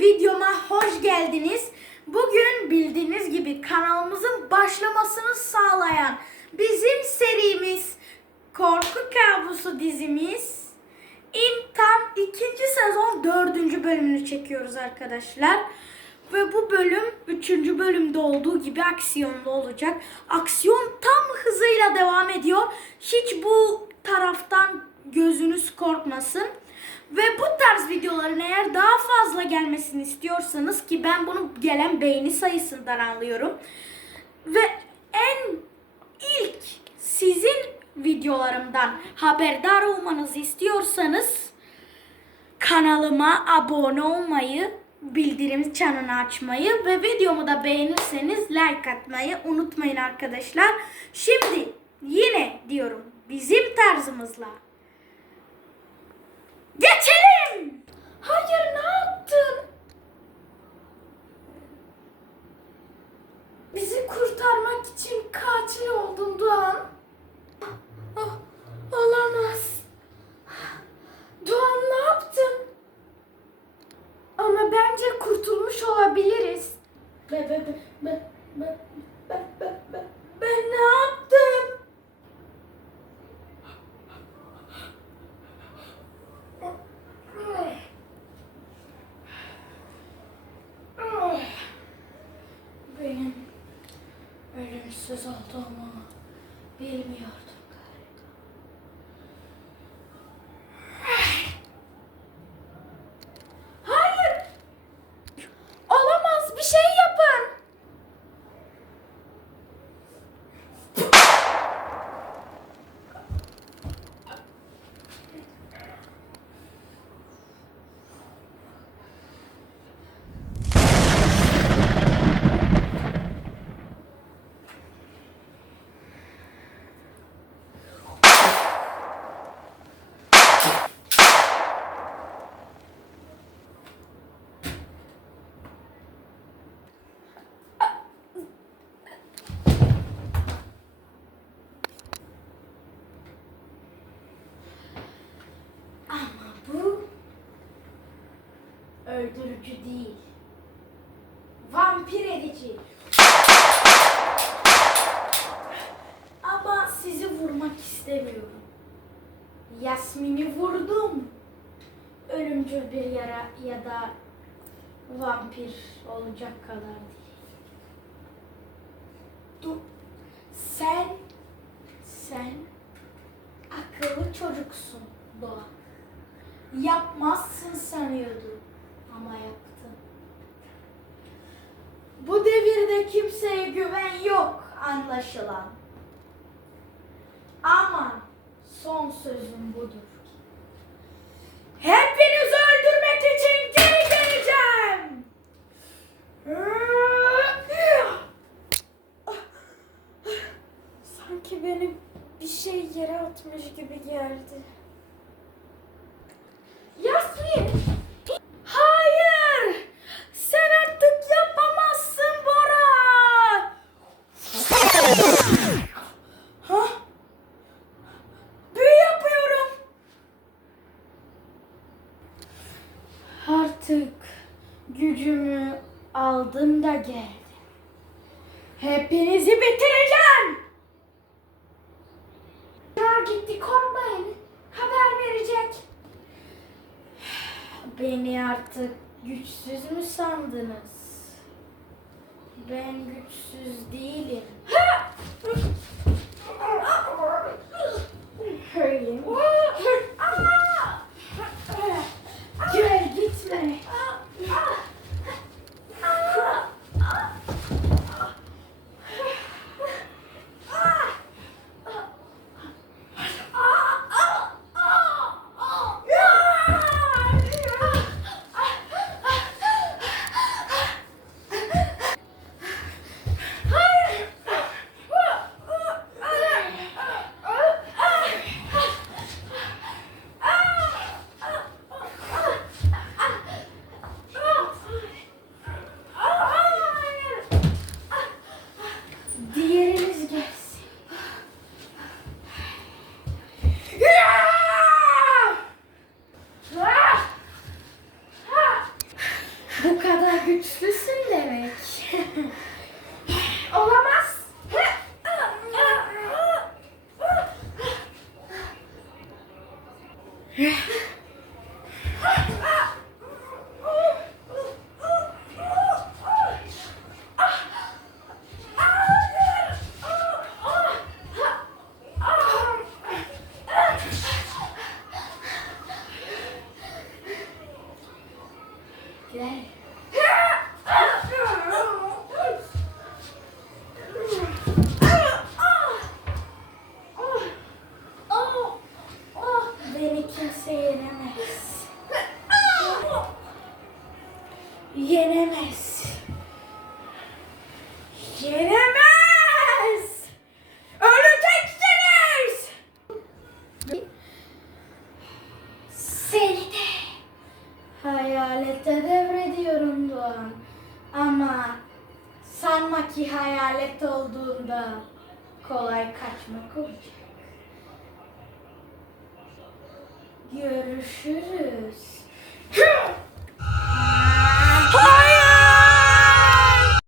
videoma hoş geldiniz. Bugün bildiğiniz gibi kanalımızın başlamasını sağlayan bizim serimiz Korku Kabusu dizimiz İntan ikinci sezon dördüncü bölümünü çekiyoruz arkadaşlar. Ve bu bölüm üçüncü bölümde olduğu gibi aksiyonlu olacak. Aksiyon tam hızıyla devam ediyor. Hiç bu taraftan gözünüz korkmasın. Ve bu tarz videoların eğer daha fazla gelmesini istiyorsanız ki ben bunu gelen beğeni sayısından anlıyorum. Ve en ilk sizin videolarımdan haberdar olmanızı istiyorsanız kanalıma abone olmayı, bildirim çanını açmayı ve videomu da beğenirseniz like atmayı unutmayın arkadaşlar. Şimdi yine diyorum bizim tarzımızla geçelim. Hayır ne yaptın? Bizi kurtarmak için katil oldun Doğan. Ah, olamaz. Doğan ne yaptın? Ama bence kurtulmuş olabiliriz. Be, be, be, be, be, be, be, be. Ben ne yaptım? Benim ölümsüz olduğumu bilmiyordum galiba. Hayır! Olamaz! Bir şey yapın! Ama bu öldürücü değil. Vampir edici. Ama sizi vurmak istemiyorum. Yasmin'i vurdum. Ölümcül bir yara ya da vampir olacak kadar değil. Dur. Sen sen akıllı çocuksun Doğa. Yapmazsın sanıyordum ama yaptın. Bu devirde kimseye güven yok anlaşılan. Ama son sözüm budur. Hepinizi öldürmek için geri geleceğim. Sanki beni bir şey yere atmış gibi geldi. Aldım da geldim. Hepinizi bitireceğim. Ya gitti korkmayın. Haber verecek. Beni artık güçsüz mü sandınız? Ben güçsüz değilim. Öyle? Beni kimse yenemez. Ki hayalet olduğunda kolay kaçmak olacak. Görüşürüz.